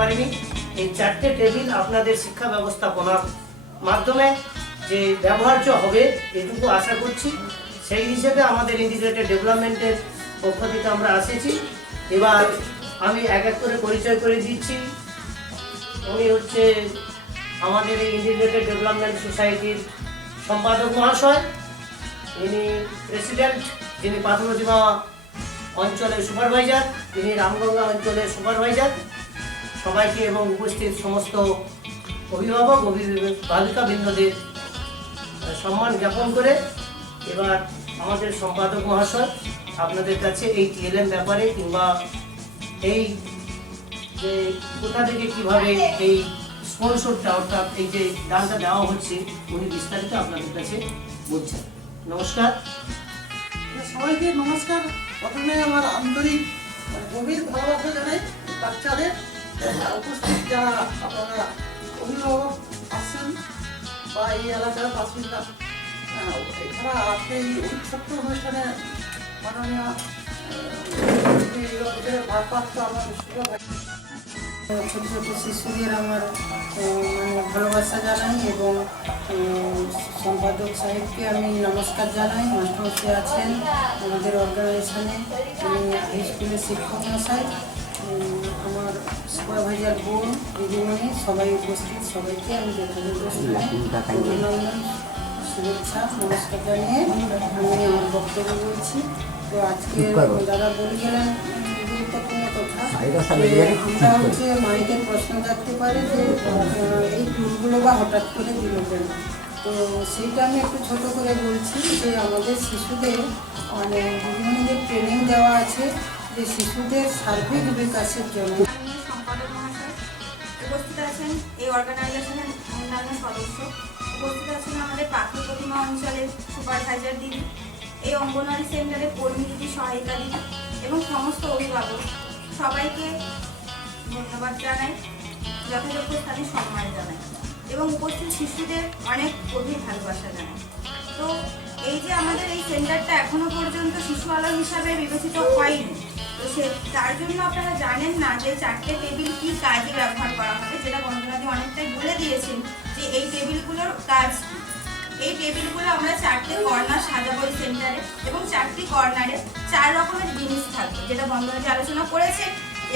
পারিনি। এই 4টে টেবিল আপনাদের শিক্ষা ব্যবস্থাপনার মাধ্যমে যে ব্যবহার্য হবে এটুকু আশা করছি। সেই হিসেবে আমাদের ইন্টিগ্রেটেড ডেভেলপমেন্টের পক্ষ থেকে আমরা এসেছি। এবার আমি এক এক করে পরিচয় করে দিচ্ছি। উনি হচ্ছে আমাদের এই ইন্টিগ্রেটেড ডেভেলপমেন্ট সোসাইটির সম্পাদক মহাশয়, ইনি প্রেসিডেন্ট, যিনি পাথরদিমা অঞ্চলের সুপারভাইজার, তিনি রামগঙ্গা অঞ্চলের সুপারভাইজার। সবাইকে এবং উপস্থিত সমস্ত অভিভাবক অভিভাবিকাবৃন্দদের সম্মান জ্ঞাপন করে এবার আমাদের সম্পাদক মহাশয় আপনাদের কাছে এই টিএলএম ব্যাপারে কিংবা এই যে কোথা থেকে কীভাবে এই স্পন্সরটা অর্থাৎ এই যে দানটা দেওয়া হচ্ছে উনি বিস্তারিত আপনাদের কাছে বলছেন। নমস্কার সবাইকে। নমস্কার। প্রথমে আমার আন্তরিক গভীর ভালোবাসা জানাই বাচ্চাদের উপস্থিত যারা আপনারা অভিভাবক আসছেন বা এই এলাকার বাসিন্দা। এছাড়া আজকে এই ছোট্ট অনুষ্ঠানে মাননীয় ভারপ্রাপ্ত আমার ছোট ছোট শিশুদের আমার ভালোবাসা জানাই এবং সম্পাদক সাহেবকে আমি নমস্কার জানাই। মাস্টারমশাই আছেন আমাদের অর্গানাইজেশনে, আমি হাই স্কুলের শিক্ষক মশাই, আমার সুপারভাইজার বোন দিদিমণি সবাই উপস্থিত, সবাইকে আমি অভিনন্দন শুভেচ্ছা নমস্কার জানিয়ে আমি আমার বক্তব্য বলছি। তো আজকে দাদা বলে গেলেন গুরুত্বপূর্ণ কথা। আমরা হচ্ছে মাইকে প্রশ্ন জানতে পারি যে এই টুলগুলো বা হঠাৎ করে দিল কেন। তো সেইটা আমি একটু ছোট করে বলছি যে আমাদের শিশুদের বিভিন্ন যে ট্রেনিং দেওয়া আছে যে শিশুদের সার্বিক বিকাশের জন্য। সম্পাদক মহাশয় উপস্থিত আছেন, এই অর্গানাইজেশনের অন্যান্য সদস্য উপস্থিত আছেন, আমাদের পাথরদিমা অঞ্চলের সুপারভাইজার দিদি, এই অঙ্গনওয়াড়ি সেন্টারের কর্মী দিদি, সহায়িকা দিদি এবং সমস্ত অভিভাবক সবাইকে ধন্যবাদ জানাই, যথাযোগ্য স্থানে সম্মান জানাই এবং উপস্থিত শিশুদের অনেক গভীর ভালোবাসা জানাই। তো এই যে আমাদের এই সেন্টারটা এখনো পর্যন্ত শিশু আলো হিসাবে বিবেচিত হয়নি, তো তার জন্য আপনারা জানেন না যে 4টে টেবিল কি কাজে ব্যবহার করা হবে, যেটা বন্দনাদি অনেকটাই বলে দিয়েছেন যে এই টেবিলগুলোর কাজ কি। এই টেবিলগুলো আমরা 4টে কর্নার সাজাবো এই সেন্টারে এবং 4টি কর্নারে 4 রকমের জিনিস থাকবে, যেটা বন্দনাদি আলোচনা করেছে।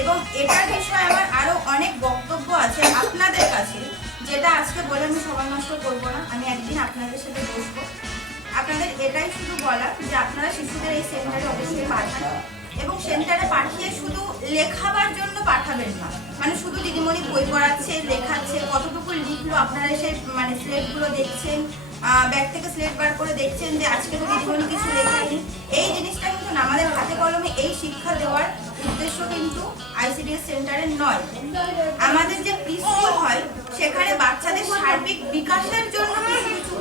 এবং এটার বিষয়ে আমার আরো অনেক বক্তব্য আছে আপনাদের কাছে, যেটা আজকে বলে আমি সময় নষ্ট করবো না, আমি একদিন আপনাদের সাথে বসবো। আপনাদের এটাই শুধু বলা যে আপনারা শিশুদের এই সেন্টারে অবশ্যই পাঠান এবং সেন্টারে পাঠিয়ে শুধু লেখাবার জন্য পাঠাবেন না, মানে শুধু দিদিমণি বই পড়াচ্ছে লেখাচ্ছে, কতটুকু লিখলো আপনারা এসে স্লেটগুলো দেখছেন, ব্যাগ থেকে স্লেট বার করে দেখছেন যে আজকে তো দিদিমণি কিছু লেখায়নি। এই জিনিসটা কিন্তু আমাদের হাতে কলমে এই শিক্ষা দেওয়ার উদ্দেশ্য কিন্তু আইসিডিএস সেন্টারের নয়। আমাদের যে প্রি স্কুল হয় সেখানে বাচ্চাদের সার্বিক বিকাশের জন্য কিছু